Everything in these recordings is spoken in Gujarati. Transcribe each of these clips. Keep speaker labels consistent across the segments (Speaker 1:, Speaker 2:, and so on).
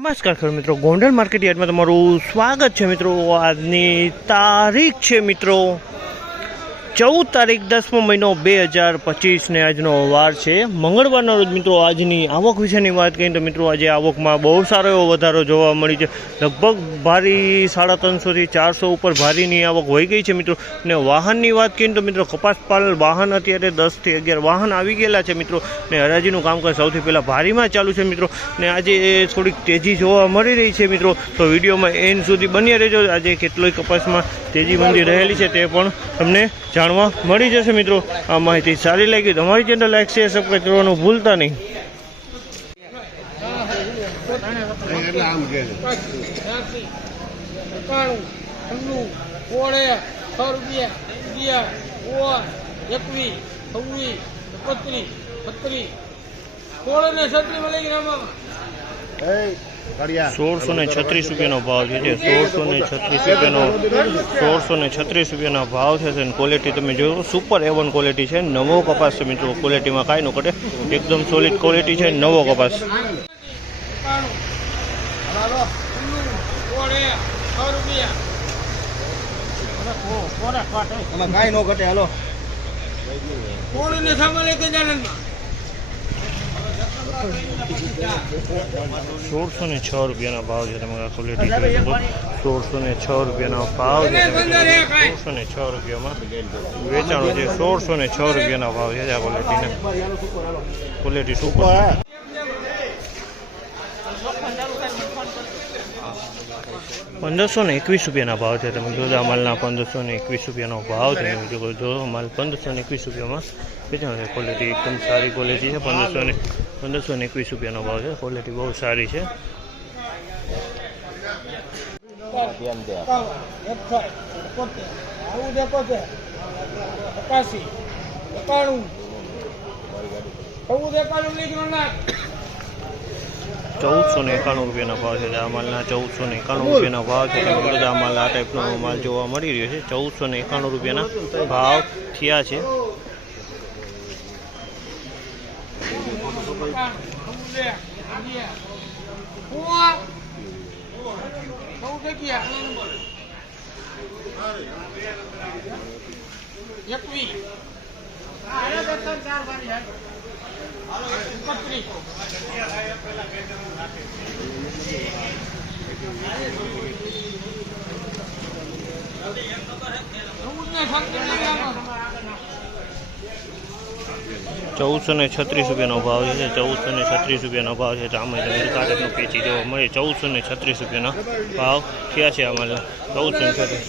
Speaker 1: નમસ્કાર ખરું મિત્રો. ગોંડલ માર્કેટ યાર્ડમાં તમારું સ્વાગત છે મિત્રો. આજની તારીખ છે મિત્રો ચૌદ તારીખ દસમો મહિનો બે હજાર પચીસને આજનો વાર છે. મંગળવારનો રોજ મિત્રો આજની આવક વિશેની વાત કરીએ તો મિત્રો આજે આવકમાં બહુ સારો એવો વધારો જોવા મળી છે. લગભગ ભારી સાડા ત્રણસોથી ચારસો ઉપર ભારીની આવક હોઈ ગઈ છે મિત્રો. ને વાહનની વાત કરીએ તો મિત્રો કપાસ પાલ વાહન અત્યારે દસથી અગિયાર વાહન આવી ગયેલા છે મિત્રો. ને હરાજીનું કામકાજ સૌથી પહેલાં ભારીમાં ચાલુ છે મિત્રો. ને આજે થોડીક તેજી જોવા મળી રહી છે મિત્રો. તો વિડીયોમાં એન્ડ સુધી બન્યા રહેજો. આજે કેટલોય કપાસમાં તેજી મંદી રહેલી છે તે પણ તમને જાણવા મળી જશે મિત્રો. આ માહિતી સારી લાગી તમારી અમારી ચેનલ લાઈક શેર સબસ્ક્રાઈબ કરવાનું ભૂલતા નહીં.
Speaker 2: એકવીસ છવ્વીસ એકત્રીસ છત્રીસ સોળ ને છત્રીસ મળી ગઈ રામામાં
Speaker 3: એ કડિયા
Speaker 1: સોળસો ને છત્રીસ રૂપિયાનો ભાવ છે જે સોળસો ને છત્રીસ રૂપિયાનો સોળસો ને છત્રીસ રૂપિયાના ભાવ છે અને ક્વોલિટી તમે જોયો સુપર એવન ક્વોલિટી છે. નવો કપાસ છે મિત્રો ક્વોલિટીમાં કાંઈ ન કટે એકદમ સોલિડ ક્વોલિટી છે. નવો કપાસ.
Speaker 3: કાંઈ ન ઘટે હાલો.
Speaker 2: કોણ ને સામાન એક આનંદમાં
Speaker 1: સોળસો ને છ રૂપિયાના ભાવ છે, તમે આ ક્વોલિટી સોળસો ને છ રૂપિયાના ભાવ છે સોળસો ને છ રૂપિયામાં વેચાણ છે સોળસો ને છ રૂપિયાના ભાવ છે આ ક્વોલિટીના ક્વોલિટી સુપર પંદરસો ને એકવીસ રૂપિયાના ભાવ છે. તમે જોજો માલના પંદરસો ને એકવીસ રૂપિયાનો ભાવ છે. જો માલ પંદરસો ને એકવીસ રૂપિયામાં વેચાણ છે. ક્વોલિટી એકદમ સારી ક્વોલિટી છે. પંદરસો ને પંદરસો ને એકવીસ રૂપિયાનો ભાવ છે. ક્વોલિટી બહુ સારી છે.
Speaker 2: એકાણું ચૌદ એકાણું ની ગણના
Speaker 1: ચૌદસો ને એકાણું રૂપિયાના ભાવ છે. આ માલના ચૌદસો ને એકાણું રૂપિયાના ભાવ છે. તમે માલ આ ટાઈપનો માલ જોવા મળી રહ્યો છે. ચૌદસો ને એકાણું રૂપિયાના ભાવ થયા છે.
Speaker 2: એકવીસ એકત્રીસ ચૌદ ને છત્રીસ
Speaker 1: ચૌદસો ને છત્રીસ રૂપિયાનો ભાવ છે. ચૌદસો ને છત્રીસ રૂપિયાનો ભાવ છે. તો આમાં તમે કાટકનો પેચી જોવા મળે. ચૌદસો ને છત્રીસ રૂપિયાનો ભાવ થયા છે આ માલના ચૌદસો ને છત્રીસ.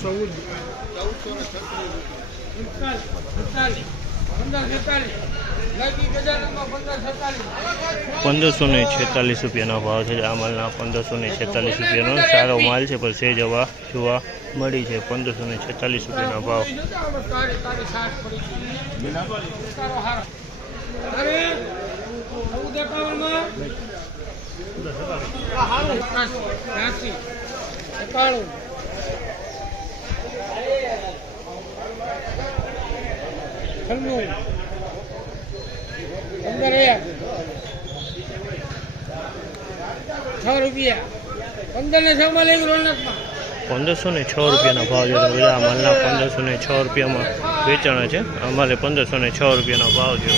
Speaker 1: પંદરસો ને છેતાલીસ. રૂપિયાનો ભાવ છે. આ માલના પંદરસો ને છેતાલીસ રૂપિયાનો સારો માલ છે, પણ સેજ હવા જોવા મળી છે. પંદરસો ને છેતાલીસ રૂપિયાનો ભાવ.
Speaker 2: એકાણું એક છ રૂપિયા. પંદર ને છ માં લઈ રોનકમાં.
Speaker 1: પંદરસો ને છ રૂપિયાના ભાવ છે. તો બધા માલના પંદરસો ને છ રૂપિયામાં વેચાણ છે. અમારે પંદરસો ને છ રૂપિયાનો ભાવ છે.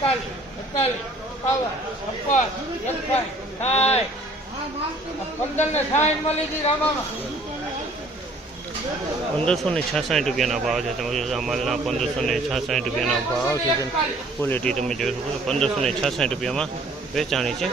Speaker 2: સાઠ પંદર ને સાઠમાં લીધી રામામાં.
Speaker 1: પંદરસો ને છાસઠ રૂપિયાના ભાવ છે. તમે જોશો માલના પંદરસો ને છાસઠ રૂપિયાના ભાવ છે તેમ ક્વોલિટી તમે જોઈ શકો છો. પંદરસો ને છાસઠ રૂપિયામાં વેચાણી છે.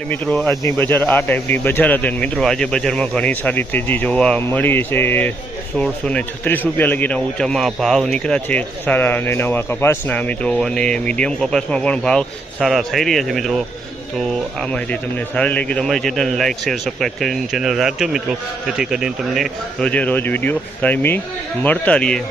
Speaker 1: એટલે મિત્રો, આજની બજાર આ ટાઈપની બજાર હતી. મિત્રો, આજે બજારમાં ઘણી સારી તેજી જોવા મળી છે. સોળસો ને છત્રીસ રૂપિયા લગીના ઊંચામાં ભાવ નીકળ્યા છે. સારા અને નવા કપાસના મિત્રો, અને મીડિયમ કપાસમાં પણ ભાવ સારા થઈ રહ્યા છે, મિત્રો. તો આ માહિતી તમને સારી લાગી તમારી ચેનલ લાઇક શેર સબસ્ક્રાઈબ કરીને ચેનલ રાખજો, મિત્રો. જેથી કરીને તમને રોજે રોજ વીડિયો કાયમી મળતા રહીએ.